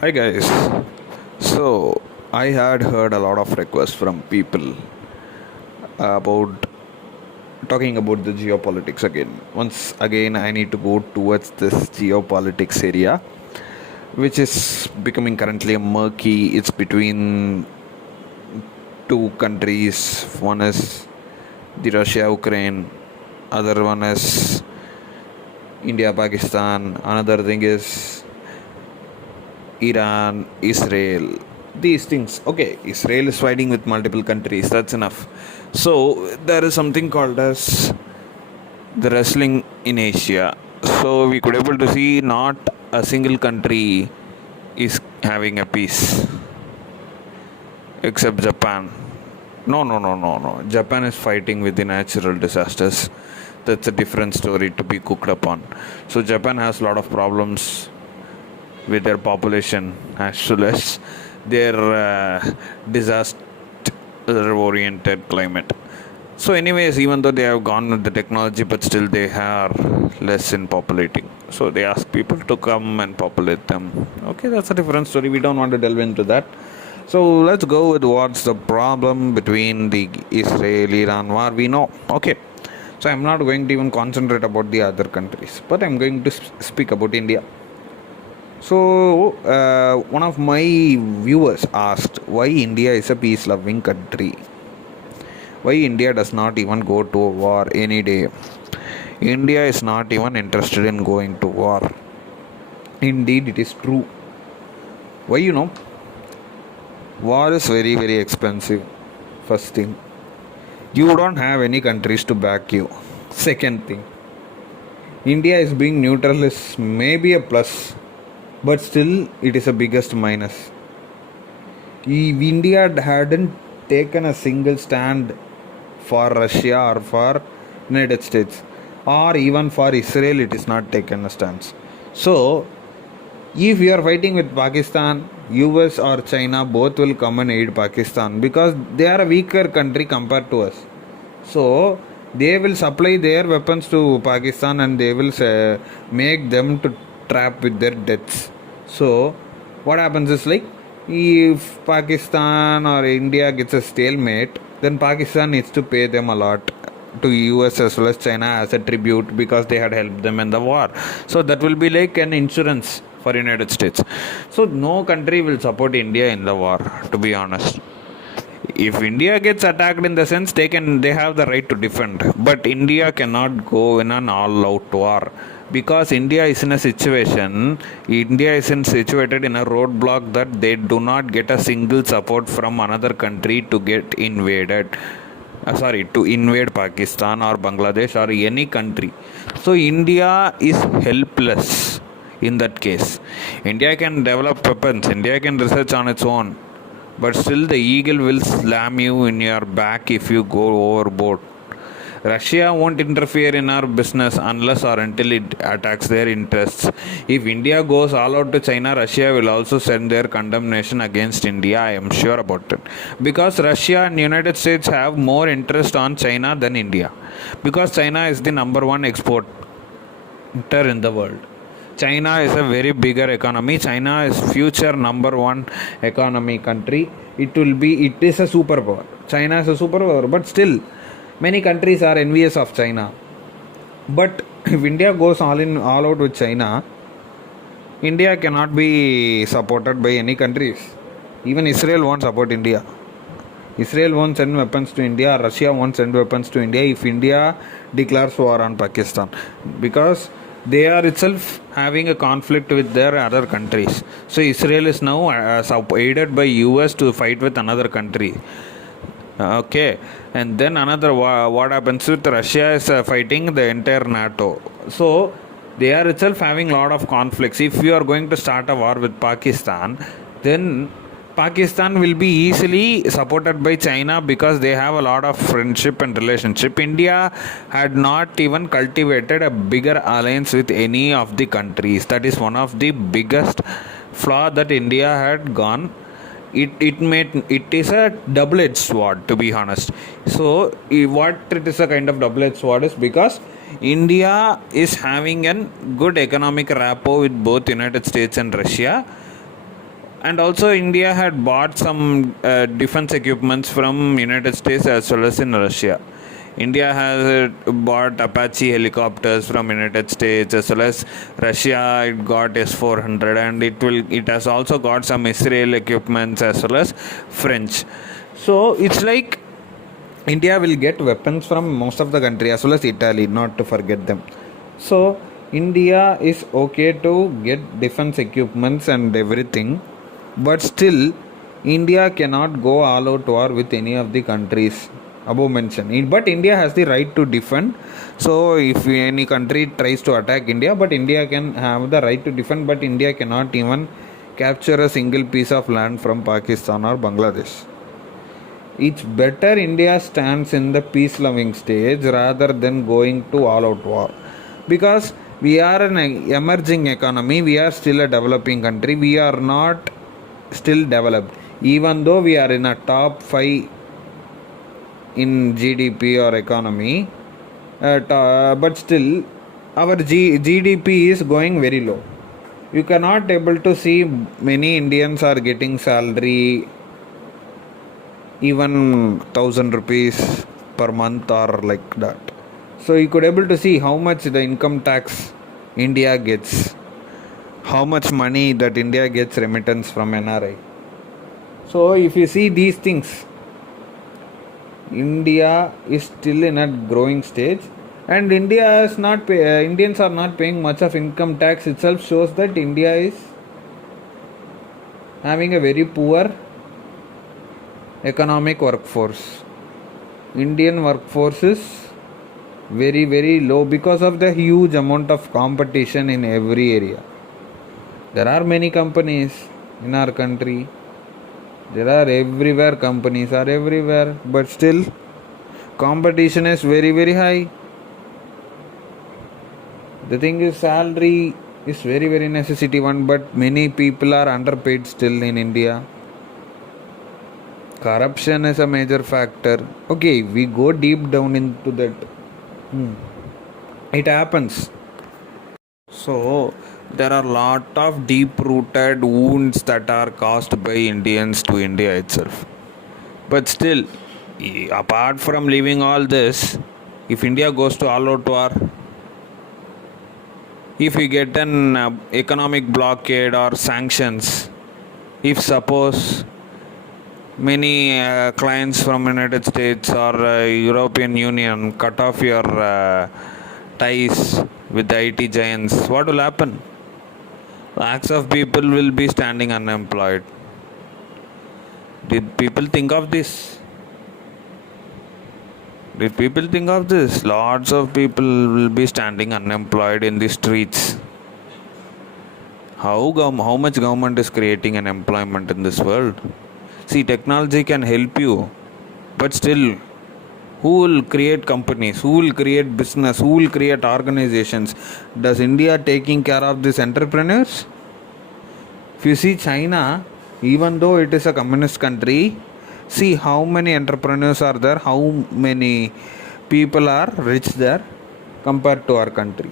Hi guys. So I had heard a lot of requests from people about talking about the geopolitics again. Once again, I need to go towards this geopolitics area, which is becoming currently a murky. It's between two countries. One is the Russia-Ukraine. Other one is India-Pakistan. Another thing is Iran, Israel, these things. Okay, Israel is fighting with multiple countries, that's enough. So, there is something called as the wrestling in Asia. So, we could able to see not a single country is having a peace except Japan. No. Japan is fighting with the natural disasters. That's a different story to be cooked upon. So, Japan has a lot of problems with their population as well as their disaster oriented climate. So, anyways, even though they have gone with the technology, but still they are less in populating. So, they ask people to come and populate them. Okay, that's a different story. We don't want to delve into that. So, let's go with what's the problem between the Israel Iran war. We know. Okay. So, I'm not going to even concentrate about the other countries, but I'm going to speak about India. So, one of my viewers asked why India is a peace loving country. Why India does not even go to war any day. India is not even interested in going to war. Indeed, it is true. Why War is very, very expensive. First thing. You don't have any countries to back you. Second thing. India is being neutral is maybe a plus, but still it is a biggest minus. If India hadn't taken a single stand for Russia or for United States or even for Israel, it is not taken a stance. So if you are fighting with Pakistan, US or China both will come and aid Pakistan because they are a weaker country compared to us. So they will supply their weapons to Pakistan and they will make them to trap with their debts. So what happens is like if Pakistan or India gets a stalemate, then Pakistan needs to pay them a lot to US as well as China as a tribute because they had helped them in the war. So that will be like an insurance for United States. So no country will support India in the war, to be honest. If India gets attacked in the sense they have the right to defend, but India cannot go in an all-out war because India is situated in a roadblock that they do not get a single support from another country to get invaded. To invade Pakistan or Bangladesh or any country. So India is helpless in that case. India can develop weapons, India can research on its own, but still the eagle will slam you in your back if you go overboard. Russia won't interfere in our business unless or until it attacks their interests. If India goes all out to China, Russia will also send their condemnation against India. I am sure about it. Because Russia and United States have more interest on China than India. Because China is the number one exporter in the world. China is a very bigger economy. China is future number one economy country. It is a superpower. China is a superpower, but still many countries are envious of China. But if India goes all out with China, India cannot be supported by any countries. Even Israel won't support India. Israel won't send weapons to India. Russia won't send weapons to India if India declares war on Pakistan. Because they are itself having a conflict with their other countries. So Israel is now aided by US to fight with another country. Okay, and then another what happens with Russia is fighting the entire NATO. So they are itself having a lot of conflicts. If you are going to start a war with Pakistan, then Pakistan will be easily supported by China because they have a lot of friendship and relationship. India had not even cultivated a bigger alliance with any of the countries. That is one of the biggest flaw that India had gone. It is a double-edged sword, to be honest. So what it is a kind of double-edged sword is because India is having a good economic rapport with both United States and Russia, And also India had bought some defense equipments from United States as well as in Russia. India has bought Apache helicopters from United States as well as Russia. It got S-400, and it has also got some Israel equipments as well as French. So it's like India will get weapons from most of the country as well as Italy, not to forget them. So India is okay to get defense equipments and everything, but still India cannot go all out war with any of the countries above mentioned. But India has the right to defend. So if any country tries to attack India, but India can have the right to defend, but India cannot even capture a single piece of land from Pakistan or Bangladesh. It's better India stands in the peace loving stage rather than going to all out war, because we are an emerging economy, we are still a developing country, we are not still developed, even though we are in a top 5 in GDP or economy, but still our GDP is going very low. You cannot able to see many Indians are getting salary even 1,000 rupees per month or like that. So you could able to see how much the income tax India gets, how much money that India gets remittance from NRI. So if you see these things, India is still in a growing stage, and Indians are not paying much of income tax. Itself shows that India is having a very poor economic workforce. Indian workforce is very, very low because of the huge amount of competition in every area. There are many companies in our country. There are everywhere, companies are everywhere, but still competition is very, very high. The thing is, salary is very, very necessity one, but many people are underpaid still in India. Corruption is a major factor. Okay, we go deep down into that. It happens. So there are a lot of deep-rooted wounds that are caused by Indians to India itself. But still, apart from leaving all this, if India goes to all-out war, if we get an economic blockade or sanctions, if suppose many clients from United States or European Union cut off your ties with the IT giants, what will happen? Lakhs of people will be standing unemployed. Did people think of this? Lots of people will be standing unemployed in the streets. How much government is creating an employment in this world? See, technology can help you, but still, who will create companies? Who will create business? Who will create organizations? Does India taking care of these entrepreneurs? If you see China, even though it is a communist country, see how many entrepreneurs are there, how many people are rich there compared to our country.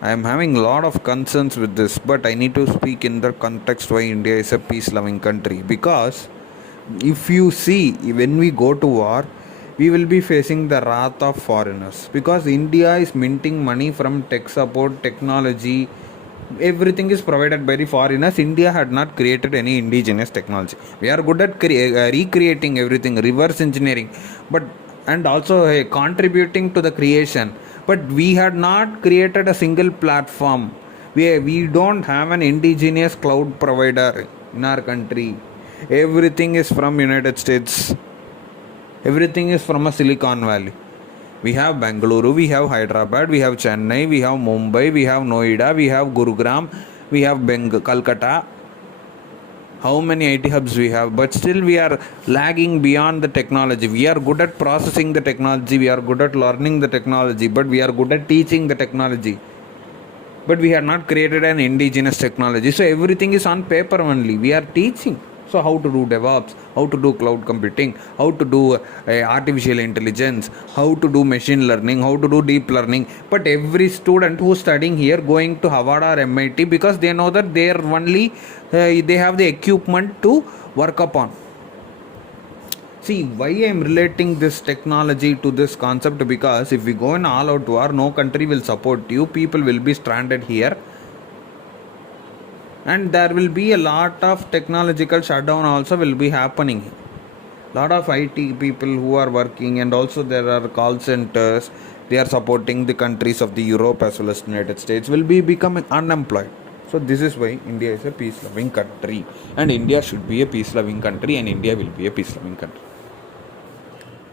I am having a lot of concerns with this, but I need to speak in the context why India is a peace-loving country. Because if you see, when we go to war, we will be facing the wrath of foreigners. Because India is minting money from tech support, technology, everything is provided by the foreigners. India had not created any indigenous technology. We are good at recreating everything, reverse engineering, and also contributing to the creation. But we had not created a single platform. We don't have an indigenous cloud provider in our country. Everything is from United States. Everything is from a Silicon Valley. We have Bangalore, we have Hyderabad, we have Chennai, we have Mumbai, we have Noida, we have Gurugram, we have Calcutta. How many IT hubs we have? But still we are lagging beyond the technology. We are good at processing the technology, we are good at learning the technology, but we are good at teaching the technology. But we have not created an indigenous technology. So everything is on paper only. We are teaching. So how to do DevOps, how to do cloud computing, how to do artificial intelligence, how to do machine learning, how to do deep learning. But every student who is studying here going to Harvard or MIT, because they know that their only they have the equipment to work upon. See why I am relating this technology to this concept, because if we go in all out war, no country will support you, people will be stranded here, and there will be a lot of technological shutdown also will be happening. Lot of IT people who are working, and also there are call centers, they are supporting the countries of the Europe as well as United States, will be becoming unemployed. So this is why India is a peace loving country, and India should be a peace loving country, and India will be a peace loving country.